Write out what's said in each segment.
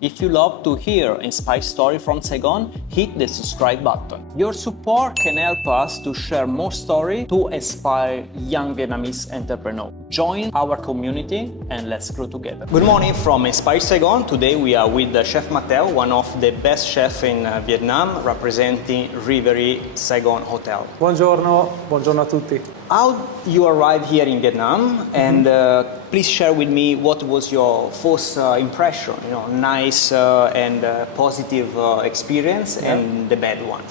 If you love to hear inspired story from Saigon, hit the subscribe button. Your support can help us to share more stories to inspire young Vietnamese entrepreneurs. Join our community and let's grow together. Good morning from Inspire Saigon. Today we are with Chef Matteo, one of the best chefs in Vietnam, representing Rivery Saigon Hotel. Buongiorno, buongiorno a tutti. How you arrived here in Vietnam, and please share with me what was your first impression, nice and positive experience and the bad one.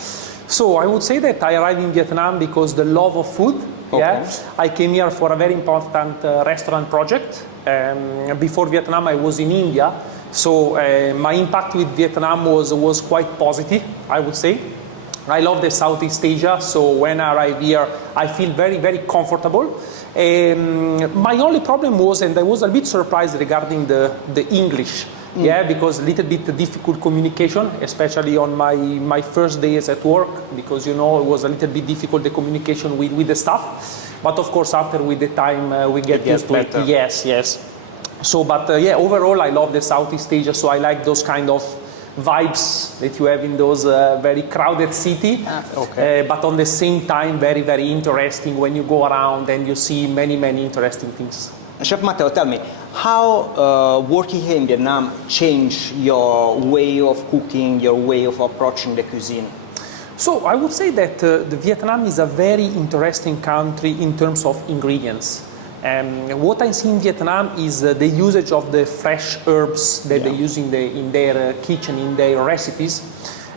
So I would say that I arrived in Vietnam because the love of food. Okay. Yeah, I came here for a very important restaurant project. Before Vietnam, I was in India, so my impact with Vietnam was quite positive, I would say. I love the Southeast Asia, so when I arrive here, I feel very, very comfortable. My only problem was, and I was a bit surprised regarding the English, because a little bit difficult communication, especially on my first days at work, because it was a little bit difficult, the communication with the staff. But of course, after with the time, we get used to it. Yes. So, but overall, I love the Southeast Asia, so I like those kind of vibes that you have in those very crowded city, but on the same time very, very interesting when you go around and you see many, many interesting things. Chef Matteo, tell me, how working here in Vietnam changed your way of cooking, your way of approaching the cuisine? So I would say that Vietnam is a very interesting country in terms of ingredients. What I see in Vietnam is the usage of the fresh herbs that they use in their kitchen, in their recipes,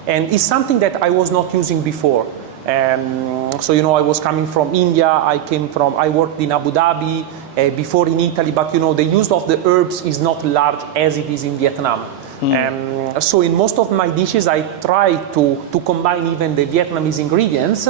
and it's something that I was not using before. So I was coming from India, I worked in Abu Dhabi, before in Italy, but the use of the herbs is not large as it is in Vietnam. So in most of my dishes I try to combine even the Vietnamese ingredients.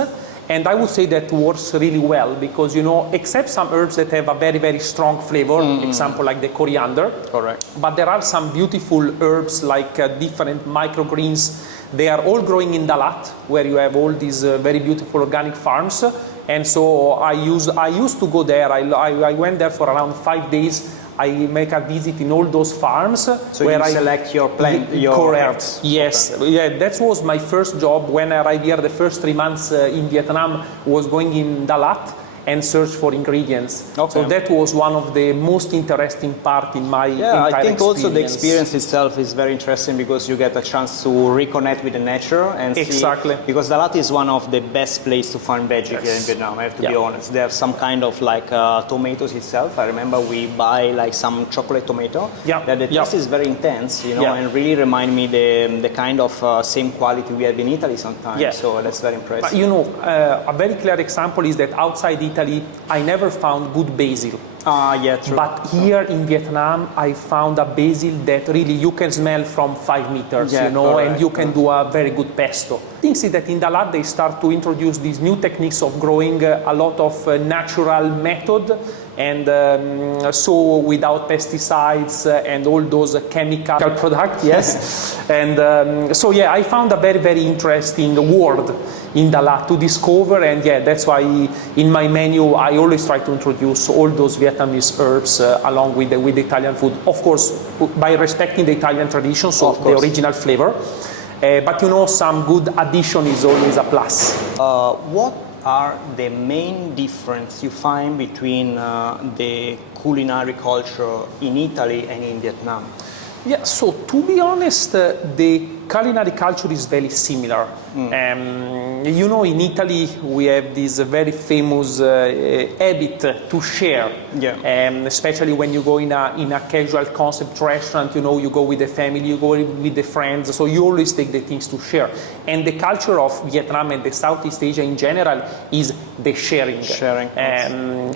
And I would say that works really well because, except some herbs that have a very, very strong flavor, example like the coriander. Correct. But there are some beautiful herbs like different microgreens. They are all growing in Dalat, where you have all these very beautiful organic farms. And so I used to go there. I went there for around 5 days. I make a visit in all those farms. So where I select your plant, your correct. Yes, that was my first job when I arrived here. The first 3 months in Vietnam was going in Dalat and search for ingredients. So that was one of the most interesting part in my entire I think experience. also the experience itself is very interesting because you get a chance to reconnect with the nature and exactly. See, because Dalat is one of the best places to find veggie here in Vietnam, I have to be honest. They have some kind of like tomatoes itself. I remember we buy like some chocolate tomato. The taste is very intense, and really remind me the kind of same quality we have in Italy sometimes. So that's very impressive. But, a very clear example is that outside Italy, I never found good basil. True. But here in Vietnam, I found a basil that really you can smell from 5 meters, and you can do a very good pesto. Things is that in Dalat they start to introduce these new techniques of growing a lot of natural method, and so without pesticides and all those chemical products, and I found a very, very interesting world in Dalat to discover, and that's why in my menu I always try to introduce all those Vietnamese herbs along with the Italian food, of course by respecting the Italian tradition, so the original flavor, but some good addition is always a plus. What are the main difference you find between the culinary culture in Italy and in Vietnam? So to be honest, the culinary culture is very similar. In Italy we have this very famous habit to share, especially when you go in a casual concept restaurant. You go with the family, you go with the friends, so you always take the things to share. And the culture of Vietnam and the Southeast Asia in general is the sharing.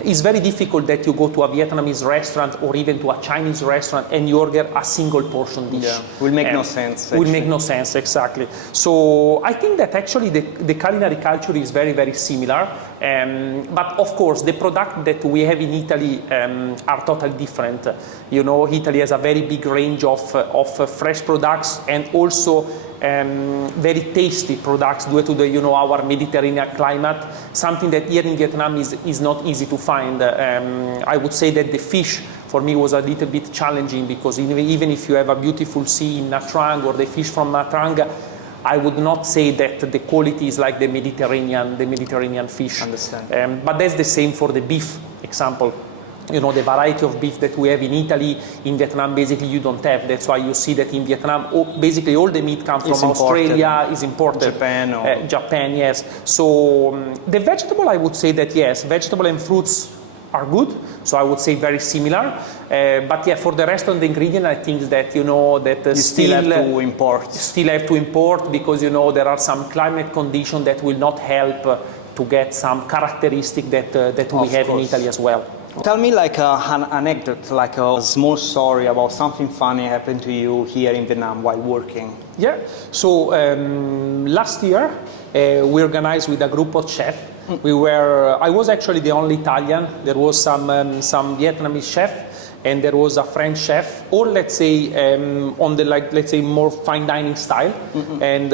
It's very difficult that you go to a Vietnamese restaurant or even to a Chinese restaurant and you order a single portion dish. Will make no sense. Will make no sense, exactly. So I think that actually the culinary culture is very, very similar. But of course, the products that we have in Italy are totally different. Italy has a very big range of fresh products and also very tasty products due to our Mediterranean climate, something that here in Vietnam is not easy to find. I would say that the fish for me was a little bit challenging, because even if you have a beautiful sea in Nha Trang or the fish from Nha Trang, I would not say that the quality is like the Mediterranean fish. Understand. But that's the same for the beef example. You know, the variety of beef that we have in Italy, in Vietnam, basically you don't have. That's why you see that in Vietnam, basically all the meat comes from Australia, is imported. Japan, yes. So the vegetable, I would say that yes, vegetable and fruits are good. So I would say very similar. But yeah, for the rest of the ingredient, I think that, you know, that you still have to import. Still have to import, because, you know, there are some climate conditions that will not help to get some characteristic that we have in Italy as well. Tell me like an anecdote, like a small story about something funny happened to you here in Vietnam while working. Yeah, so last year we organized with a group of chefs. I was actually the only Italian. There was some Vietnamese chef, and there was a French chef, or let's say on the let's say more fine dining style. And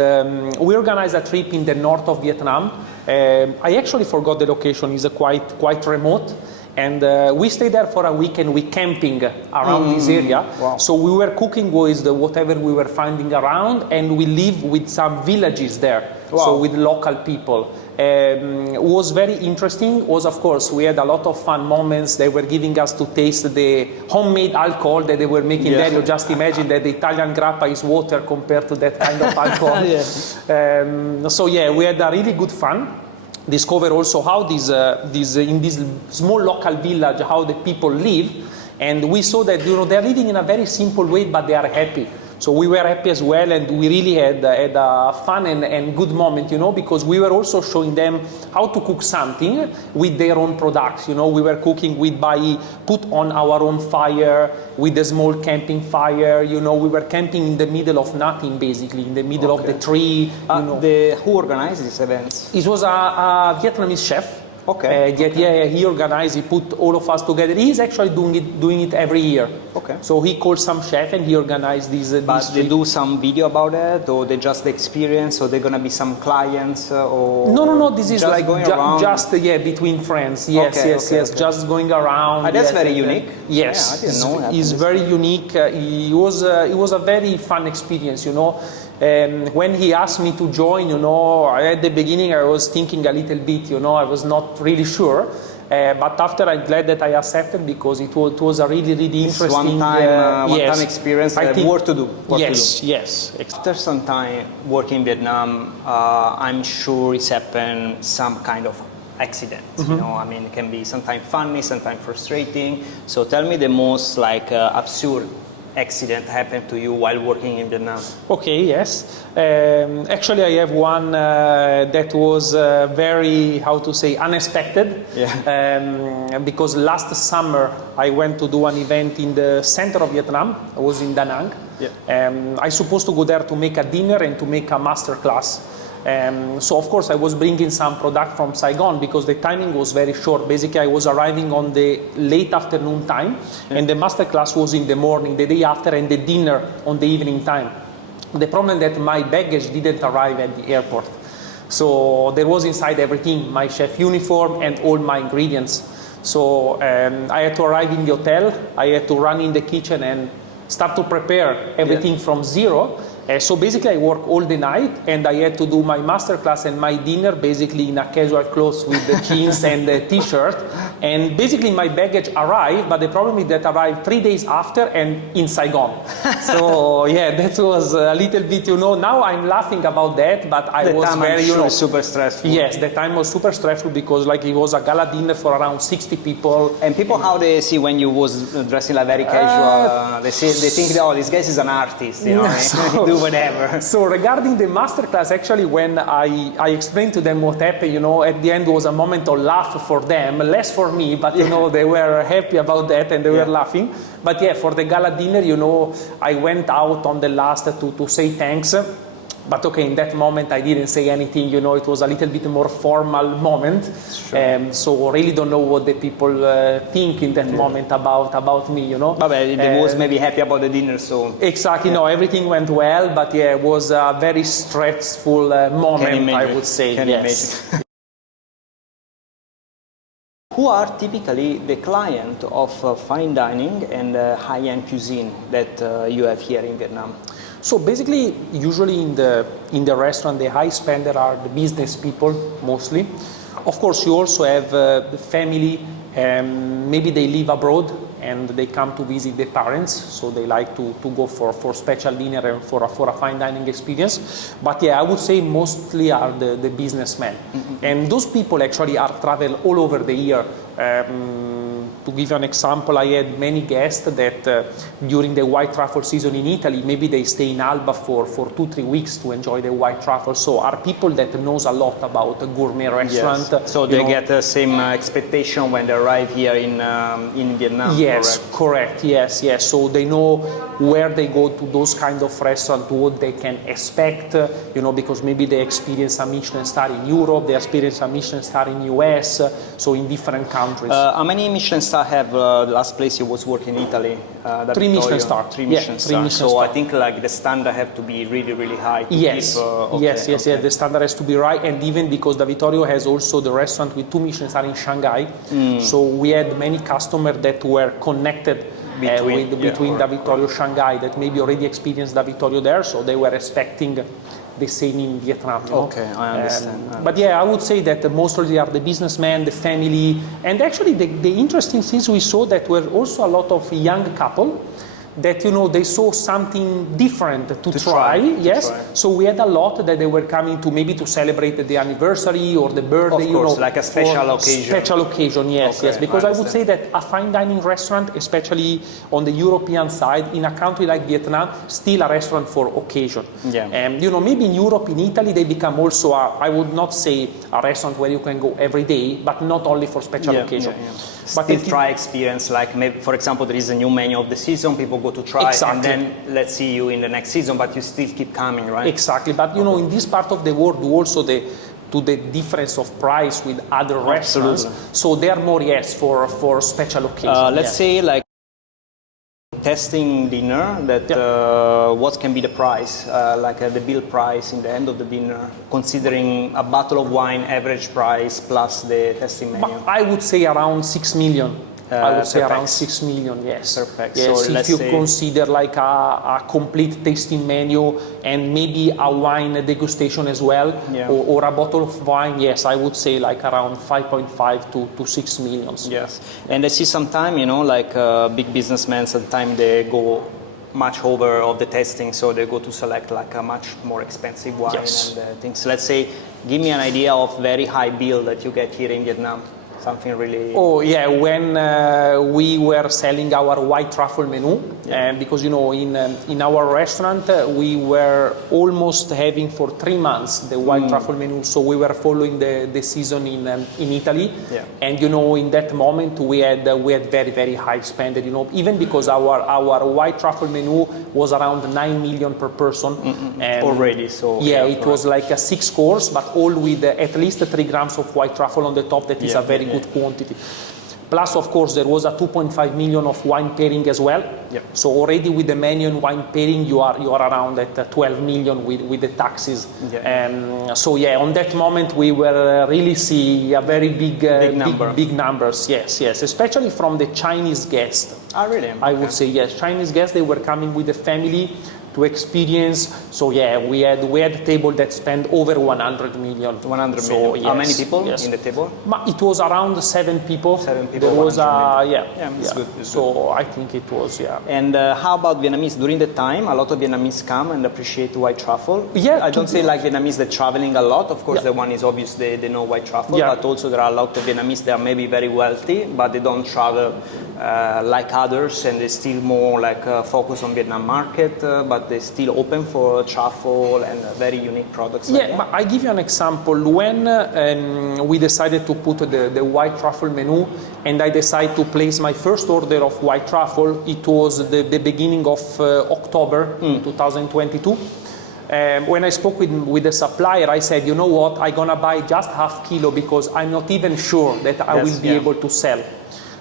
we organized a trip in the north of Vietnam. I actually forgot the location. It's quite remote. And we stayed there for a week, and we camping around this area. Wow. So we were cooking with whatever we were finding around, and we live with some villages there. Wow. So with local people. It was very interesting. Of course, we had a lot of fun moments. They were giving us to taste the homemade alcohol that they were making there. You just imagine that the Italian grappa is water compared to that kind of alcohol. So yeah, we had a really good fun. Discover also how in this small local village, how the people live, and we saw that, you know, they are living in a very simple way, but they are happy. So we were happy as well, and we really had a fun and good moment, you know, because we were also showing them how to cook something with their own products. You know, we were cooking put on our own fire with a small camping fire. You know, we were camping in the middle of nothing, basically, in the middle of the tree. You know. Who organized these events? It was a Vietnamese chef. Okay. Yeah, he organized, he put all of us together. He's actually doing it every year. Okay. So he called some chef and he organized these. But they do some video about it, or they just the experience, or they're gonna be some clients, or no. This is just like going around? just between friends. Yes, yes. Just going around. That's very unique. Yes, yeah, I didn't know that. It's very unique. It was a very fun experience, you know. When he asked me to join, you know, at the beginning I was thinking a little bit, you know, I was not really sure. But after, I'm glad that I accepted, because it was a really interesting. One-time experience. Work to do. Yes. After some time working in Vietnam, I'm sure it's happened some kind of accident. You know, I mean, it can be sometimes funny, sometimes frustrating. So tell me the most absurd accident happened to you while working in Vietnam. Okay, yes. Actually, I have one that was very, unexpected. Yeah. Because last summer I went to do an event in the center of Vietnam. I was in Da Nang. Yeah. I supposed to go there to make a dinner and to make a master class. So of course I was bringing some product from Saigon, because the timing was very short. Basically I was arriving on the late afternoon time, and the master class was in the morning, the day after, and the dinner on the evening time. The problem that my baggage didn't arrive at the airport. So there was inside everything, my chef uniform and all my ingredients. So I had to arrive in the hotel, I had to run in the kitchen and start to prepare everything from zero. So basically I worked all the night, and I had to do my masterclass and my dinner basically in a casual clothes with the jeans and the t-shirt. And basically my baggage arrived, but the problem is that arrived 3 days after and in Saigon. So yeah, that was a little bit, you know, now I'm laughing about that, but I was very, you know, super stressful. Yes, the time was super stressful, because like it was a gala dinner for around 60 people. And people, how they see when you was dressing like very casual? They think, oh, this guy is an artist, you know, so, do whatever. So regarding the masterclass, actually, when I explained to them what happened, you know, at the end was a moment of laugh for them, less for me, but you know, they were happy about that and they were laughing. But yeah, for the gala dinner, you know, I went out on the last to say thanks. But okay, in that moment I didn't say anything, you know, it was a little bit more formal moment. Sure. So I really don't know what the people think in that moment about me, you know. But they was maybe happy about the dinner, so... Exactly, no, everything went well, but yeah, it was a very stressful moment, I would say. Can yes. Who are typically the client of fine dining and high-end cuisine that you have here in Vietnam? So basically, usually in the restaurant, the high spender are the business people mostly. Of course, you also have the family. Maybe they live abroad and they come to visit their parents, so they like to go for special dinner and for a fine dining experience. But yeah, I would say mostly are the businessmen. Mm-hmm. And those people actually are travel all over the year. To give you an example, I had many guests that during the white truffle season in Italy, maybe they stay in Alba for 2-3 weeks to enjoy the white truffle. So are people that knows a lot about a gourmet restaurant. Yes. So they get the same expectation when they arrive here in Vietnam. Yes, correct. Yes. So they know where they go to those kind of restaurants, what they can expect, because maybe they experience a Michelin star in Europe, they experience a Michelin star in US, so in different countries. How many Michelin stars have the last place you was working in Italy? 3 Michelin stars. 3 Michelin stars. So I think like the standard have to be really, really high. Yes. Yes. The standard has to be right, and even because Da Vittorio has also the restaurant with 2 Michelin stars in Shanghai, so we had many customers that were connected between Da Vittorio Shanghai that maybe already experienced Da Vittorio there, so they were expecting the same in Vietnam. Okay, I understand. But yeah, I would say that mostly are the businessmen, the family, and actually the interesting things we saw that were also a lot of young couple that they saw something different to try. Yes, so we had a lot that they were coming to maybe to celebrate the anniversary or the birthday. Of course, like a special occasion. Special occasion, yes, yes. Because I would say that a fine dining restaurant, especially on the European side, in a country like Vietnam, still a restaurant for occasion. Yeah. Maybe in Europe, in Italy, they become also I would not say a restaurant where you can go every day, but not only for special occasion. But still try experience, like maybe, for example, there is a new menu of the season, people go to try, and then let's see you in the next season, but you still keep coming, right? Exactly, but in this part of the world, also to the difference of price with other restaurants, so they are more, for special occasions. Let's say like testing dinner, that what can be the price, the bill price in the end of the dinner, considering a bottle of wine average price plus the testing menu? I would say around 6 million. I would say around 6 million, yes. Perfect. Yes, so if you consider like a complete tasting menu and maybe a wine degustation as well, or a bottle of wine, yes, I would say like around 5.5 to 6 millions. Yes, and I see sometime, big businessmen, sometimes they go much over of the testing, so they go to select like a much more expensive wine and things. Let's say, give me an idea of very high bill that you get here in Vietnam. Something really... Oh yeah, when we were selling our white truffle menu, because in our restaurant we were almost having for 3 months the white truffle menu, so we were following the season in Italy, and in that moment we had very, very high spend, even because our white truffle menu was around 9 million per person. Already, so... it was like a 6 course, but all with at least 3 grams of white truffle on the top. That is a very good quantity. Plus, of course, there was a 2.5 million of wine pairing as well. So already with the menu and wine pairing, you are around at 12 million with the taxes. So on that moment we were really see a very big numbers. Yes, especially from the Chinese guests. Oh, really? I would say yes. Chinese guests, they were coming with the family to experience. So we had a table that spent over 100 million. 100 million. Yes, how many people in the table? It was around 7 people. 7 people. There was it's good. So I think it was And how about Vietnamese? During the time, a lot of Vietnamese come and appreciate white truffle. I don't say like Vietnamese that traveling a lot. Of course, the one is obvious they know white truffle, but also there are a lot of Vietnamese that are maybe very wealthy, but they don't travel like others, and they still more like focus on Vietnam market, but they're still open for truffle and very unique products. But I give you an example. When we decided to put the white truffle menu, and I decided to place my first order of white truffle, it was the beginning of October 2022. When I spoke with the supplier, I said, you know what, I'm gonna buy just half kilo because I'm not even sure that I will be able to sell.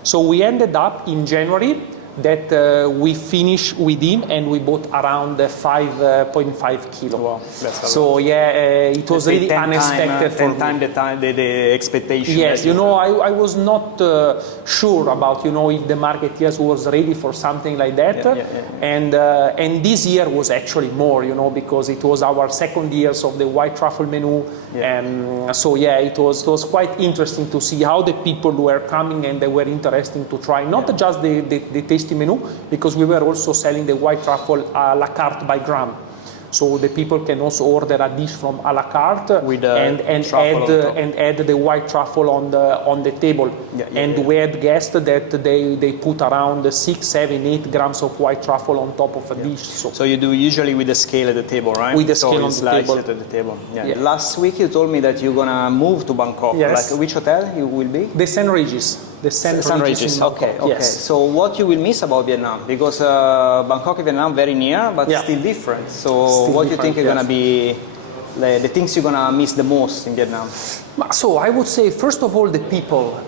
So we ended up in January that we finished with him, and we bought around 5.5 kilo. Wow, that's a so lot. Yeah, it was really unexpected for me. 10 times the expectation. Yes, I was not sure about if the marketeers was ready for something like that, and this year was actually more, because it was our second years of the white truffle menu, so it was quite interesting to see how the people were coming and they were interested to try not just the tasty menu, because we were also selling the white truffle a la carte by gram. So the people can also order a dish from a la carte with and add the white truffle on the table. We had guests that they put around 6, 7, 8 grams of white truffle on top of a dish. So you do usually with the scale at the table, right? With the scale on the table. At the table. Last week you told me that you're gonna move to Bangkok. Yes. Like which hotel you will be? The St. Regis. The St. Regis in Bangkok. Okay. Yes. So what you will miss about Vietnam? Because Bangkok and Vietnam very near, but still different. So what do you think are gonna be the things you're gonna miss the most in Vietnam? So I would say, first of all, the people.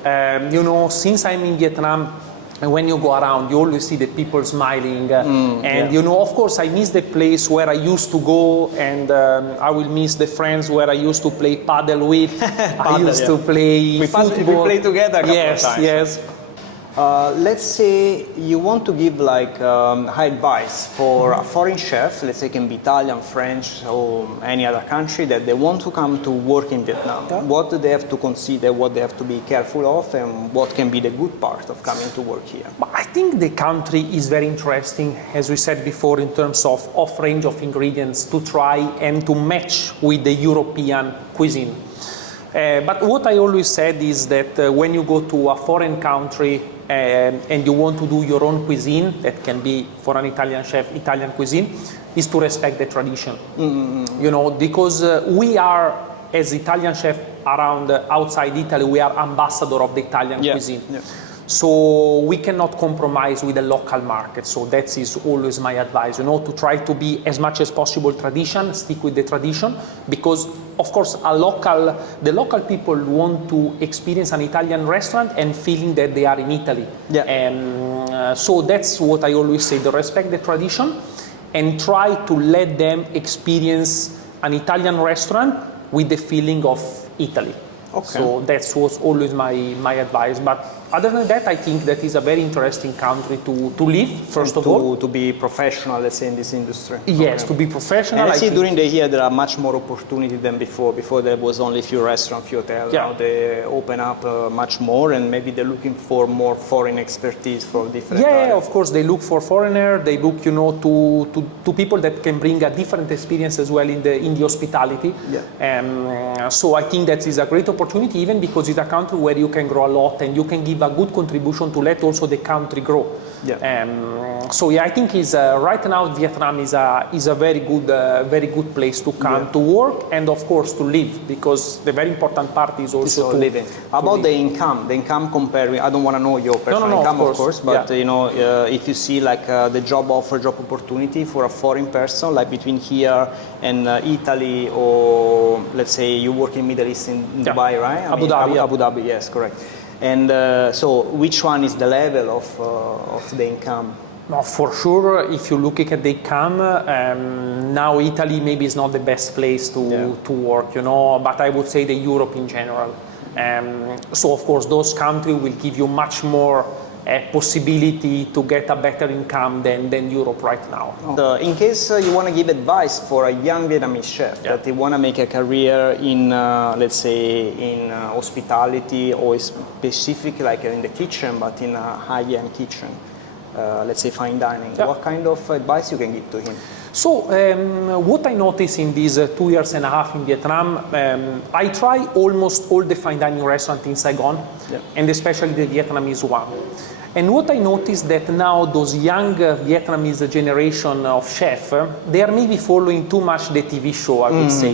Since I'm in Vietnam, and when you go around, you always see the people smiling. Of course, I miss the place where I used to go, and I will miss the friends where I used to play paddle with. I used to play football. We play together a couple of yes, times. Yes. Let's say you want to give advice for a foreign chef, let's say it can be Italian, French, or any other country that they want to come to work in Vietnam. Yeah. What do they have to consider, what they have to be careful of, and what can be the good part of coming to work here? I think the country is very interesting, as we said before, in terms of range of ingredients to try and to match with the European cuisine. But what I always said is that when you go to a foreign country and you want to do your own cuisine, that can be for an Italian chef, Italian cuisine, is to respect the tradition. Because we are, as Italian chef around outside Italy, we are ambassador of the Italian cuisine. Yeah. So we cannot compromise with the local market. So that is always my advice, to try to be as much as possible tradition, stick with the tradition, because of course the local people want to experience an Italian restaurant and feeling that they are in Italy. Yeah. So that's what I always say, respect the tradition and try to let them experience an Italian restaurant with the feeling of Italy. Okay. So that was always my advice. But other than that, I think that is a very interesting country to live, first of all. To be professional, let's say, in this industry. Yes, to be professional. And I see during the year there are much more opportunity than before. Before there was only a few restaurants, few hotels. Yeah. Now they open up much more, and maybe they're looking for more foreign expertise from different areas. Yeah, of course, they look for foreigner. They look, to people that can bring a different experience as well in the hospitality. Yeah. So I think that is a great opportunity, even because it's a country where you can grow a lot and you can give a good contribution to let also the country grow. Yeah. So I think right now Vietnam is a very good place to come to work and of course to live, because the very important part is also living. About the income comparing, I don't want to know your personal income of course, but if you see the job opportunity for a foreign person, like between here and Italy, or let's say you work in Middle East in Dubai, right? Abu Dhabi, yes, correct. And so which one is the level of the income? No, for sure, if you look at the income, now Italy maybe is not the best place to work, but I would say the Europe in general. So of course those countries will give you much more possibility to get a better income than Europe right now. In case you want to give advice for a young Vietnamese chef that they want to make a career in, let's say, in hospitality, or specifically like in the kitchen, but in a high-end kitchen, let's say fine dining, what kind of advice you can give to him? So what I noticed in these 2 years and a half in Vietnam, I try almost all the fine dining restaurants in Saigon, and especially the Vietnamese one. And what I noticed that now those young Vietnamese generation of chefs, they are maybe following too much the TV show, I would say,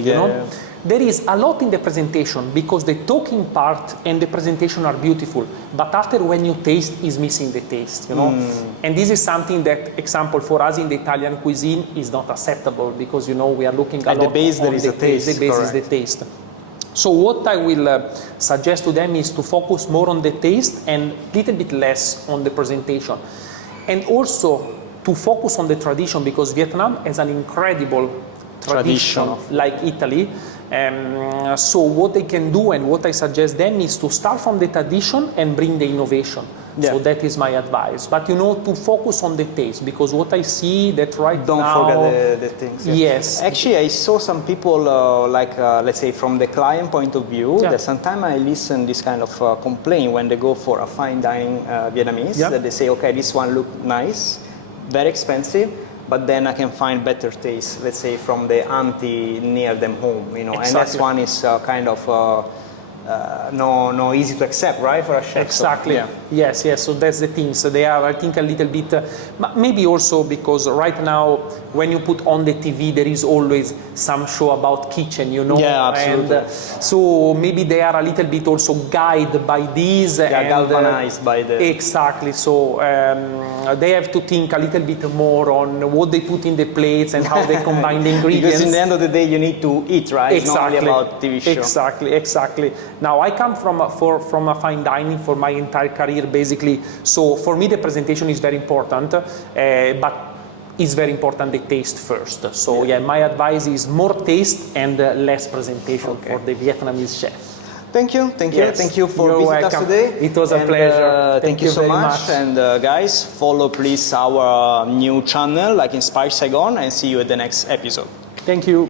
There is a lot in the presentation, because the talking part and the presentation are beautiful, but after when you taste is missing the taste, And this is something that, example, for us in the Italian cuisine is not acceptable, because, we are looking a lot the base there is the taste. The base is the taste. So what I will suggest to them is to focus more on the taste and a little bit less on the presentation. and also to focus on the tradition, because Vietnam has an incredible tradition like Italy. So what they can do and what I suggest them is to start from the tradition and bring the innovation. Yeah. So that is my advice. But you know, to focus on the taste, because what I see that right Don't now... forget the things. Yeah. Yes. Actually, I saw some people, let's say from the client point of view, that sometimes I listen this kind of complaint when they go for a fine dining Vietnamese, that they say, okay, this one look nice, very expensive, but then I can find better taste, let's say from the auntie near them home, you know, and that one is kind of no easy to accept, right, for a chef. Exactly. So, Yes. So that's the thing. So they are, I think, a little bit, but maybe also because right now, when you put on the TV, there is always some show about kitchen, you know. Yeah, absolutely. And so maybe they are a little bit also guided by these. Yeah, and, galvanized by the... Exactly. So they have to think a little bit more on what they put in the plates and how they combine the ingredients. Because in the end of the day, you need to eat, right? Exactly. It's not only about TV show. Exactly. Now, I come from a fine dining for my entire career, basically. So for me, the presentation is very important, but it's very important the taste first. So my advice is more taste and less presentation for the Vietnamese chef. Thank you for You're visiting us welcome. today. It was a pleasure. Thank you so very much. And guys, follow please our new channel like Inspire Saigon, and see you at the next episode. Thank you.